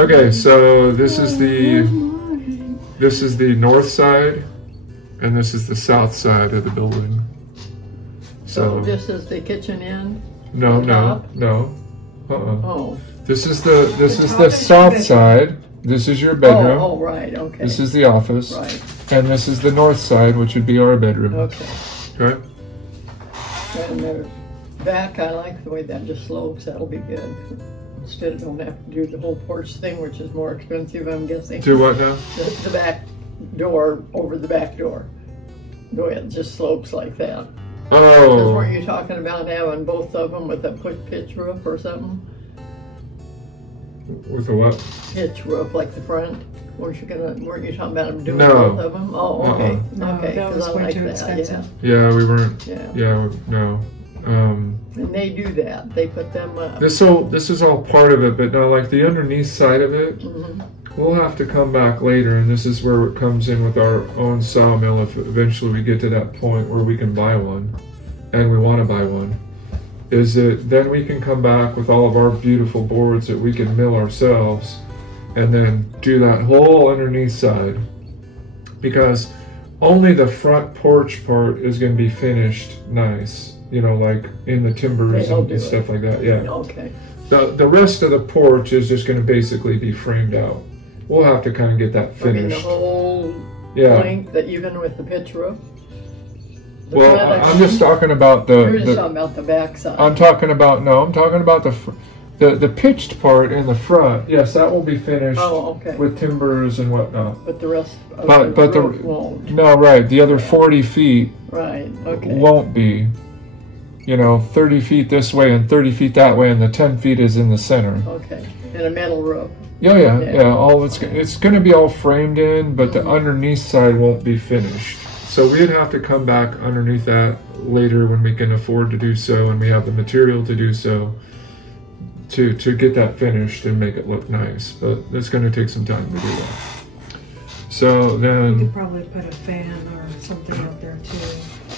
Okay, so this is the north side, and this is the south side of the building. So this is the kitchen end? No. Oh. This is the south side. This is your bedroom. Oh, right, okay. This is the office. Right. And this is the north side, which would be our bedroom. Okay. Okay. And the back, I like the way that just slopes. That'll be good. Instead of don't have to do the whole porch thing, which is more expensive, I'm guessing. Do what now? The back door over the back door. The way it just slopes like that. Oh. Because weren't you talking about having both of them with a pitch roof or something? With a what? Pitch roof, like the front. Weren't you talking about them doing No. both of them? Oh, okay. No, Okay, that was because I way like too that. expensive. Yeah, we weren't. Yeah. No. And they do that. They put them up. This is all part of it, but no, like the underneath side of it, we'll have to come back later, and this is where it comes in with our own sawmill if eventually we get to that point where we can buy one, and we want to buy one. Is that then we can come back with all of our beautiful boards that we can mill ourselves, and then do that whole underneath side, because only the front porch part is going to be finished nice, you know, like in the timbers and stuff like that. Yeah. Okay. The rest of the porch is just going to basically be framed out. We'll have to kind of get that finished. The whole length, that even with the pitch roof. Well, I'm just talking about You're just talking about the back side. I'm talking about the pitched part in the front. Yes, that will be finished with timbers and whatnot. But the rest of the roof won't. No, right. The other 40 feet won't be. You know, 30 feet this way and 30 feet that way, and the 10 feet is in the center. Okay, and a metal roof. Yeah. All it's going to be all framed in, but the underneath side won't be finished. So we'd have to come back underneath that later when we can afford to do so, and we have the material to do so, to get that finished and make it look nice. But it's going to take some time to do that. So then you could probably put a fan or something out there too.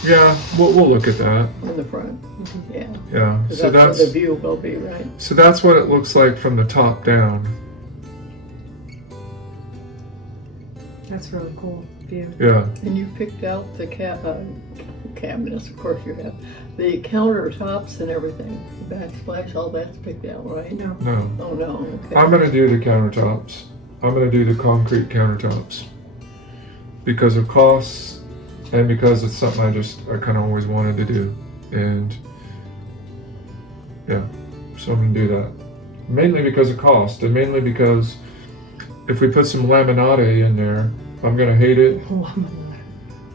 Yeah, we'll look at that. In the front. Yeah. So that's where the view will be, right? So that's what it looks like from the top down. That's really cool view. Yeah. And you picked out the cabinets, of course you have. The countertops and everything. The backsplash, all that's picked out, right? No. Oh, no. Okay. I'm going to do the countertops. I'm going to do the concrete countertops. Because of costs, and because it's something I kind of always wanted to do. And yeah, so I'm going to do that. Mainly because of cost, and mainly because if we put some laminate in there, I'm going to hate it. I'm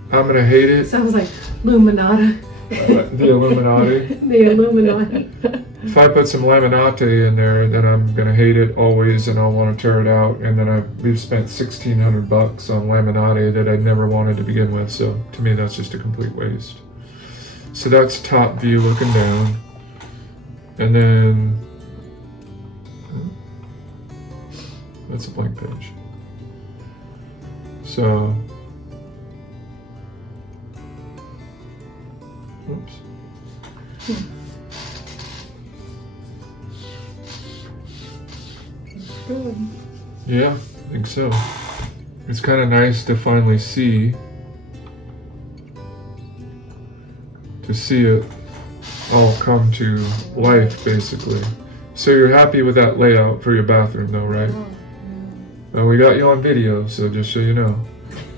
going to hate it. Sounds like Luminata. The Illuminati. The Illuminati. If I put some laminate in there, then I'm going to hate it always, and I'll want to tear it out. And then we've spent $1,600 on laminate that I never wanted to begin with. So to me, that's just a complete waste. So that's top view looking down. And then that's a blank page. So, oops. Good. Yeah, I think so. It's kind of nice to finally see it all come to life, basically. So you're happy with that layout for your bathroom, though, right? Well, we got you on video, so just so you know.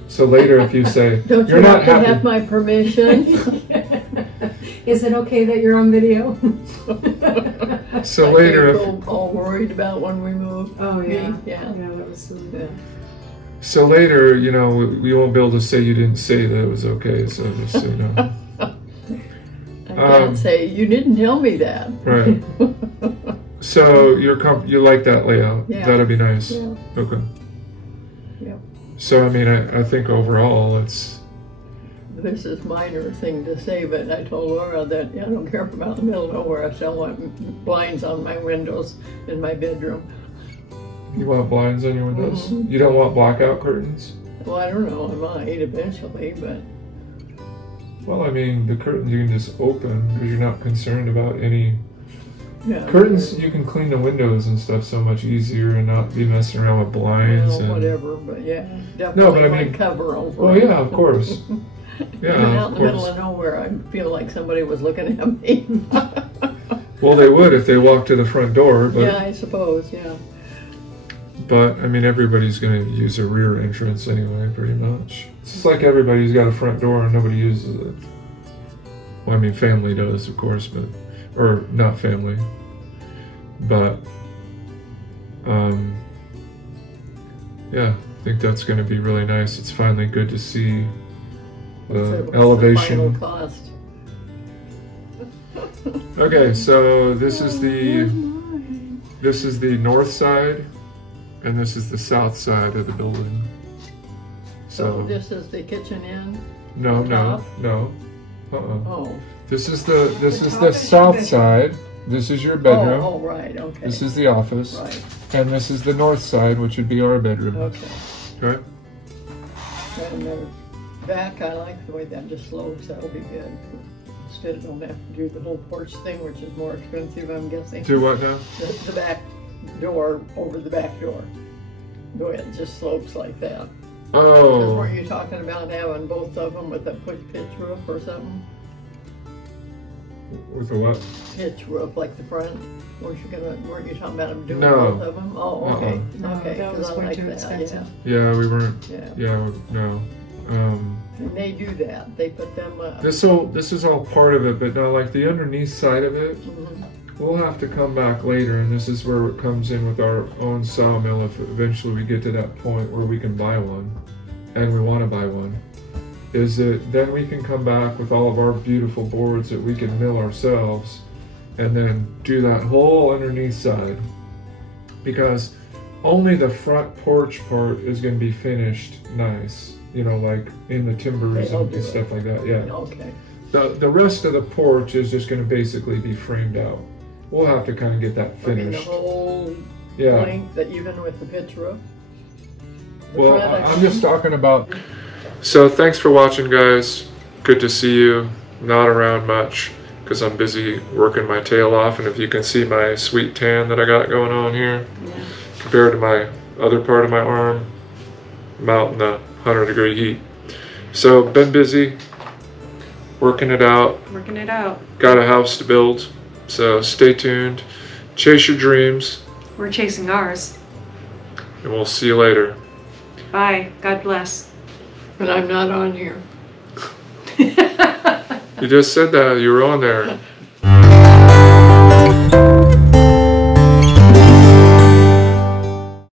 So later, if you say you're not happy, have my permission. Is it okay that you're on video? So later, if all worried about when we move. Oh yeah, yeah, that was silly. Yeah. So later, you know, we won't be able to say you didn't say that it was okay. So just so you know. I can't say you didn't tell me that. Right. So you like that layout? Yeah. That'd be nice. Yeah. Okay. Yep. So I mean, I think overall it's. This is minor thing to say, but I told Laura that I don't care about the middle of nowhere. I still want blinds on my windows in my bedroom. You want blinds on your windows? Mm-hmm. You don't want blackout curtains? Well, I don't know. I might eventually, but. Well, I mean, the curtains you can just open because you're not concerned about any Yeah. Curtains, you can clean the windows and stuff so much easier and not be messing around with blinds. Well, and whatever, but yeah, No, definitely but I mean, cover over. well, it. yeah, of course. Yeah, Even out of in the middle course. of nowhere, I feel like somebody was looking at me. Well, they would if they walked to the front door, but Yeah, I suppose, yeah. I mean, everybody's going to use a rear entrance anyway, pretty much. It's just like everybody's got a front door and nobody uses it. Well, I mean, family does, of course, but or not family, but yeah, I think that's going to be really nice. It's finally good to see the What's elevation. the final cost? Okay, so this is the north side, and this is the south side of the building. So this is the kitchen in? No. Oh. This is the south side. This is your bedroom. Oh, right, okay. This is the office. Right. And this is the north side, which would be our bedroom. Okay. Right? And the back, I like the way that just slopes. That'll be good. Instead of don't have to do the whole porch thing, which is more expensive, I'm guessing. Do what now? The back door over the back door. The way it just slopes like that. Because Oh. weren't you talking about having both of them with a pitch roof or something? With a what? Pitch roof, like the front? Weren't you talking about them doing No. both of them? Oh, okay. No, Okay, that 'cause was I way like too that, expensive. Yeah, we weren't. Yeah. Yeah, no. And they do that. They put them up. This is all part of it, but now like the underneath side of it, we'll have to come back later, and this is where it comes in with our own sawmill if eventually we get to that point where we can buy one, and we want to buy one. Is that then we can come back with all of our beautiful boards that we can mill ourselves, and then do that whole underneath side, because only the front porch part is going to be finished nice. You know, like in the timbers They'll and do stuff it. like that. Yeah. Okay. The rest of the porch is just going to basically be framed out. We'll have to kind of get that I mean, the finished. whole Yeah. length, that even with the pitch roof? The Well, front, I'm just talking about. So thanks for watching, guys. Good to see you. Not around much because I'm busy working my tail off, and if you can see my sweet tan that I got going on here, compared to my other part of my arm, I'm out in the 100-degree heat. So been busy working it out. Working it out. Got a house to build. So stay tuned. Chase your dreams, We're chasing ours. and we'll see you later. Bye. God bless. But I'm not on here. You just said that. You were on there.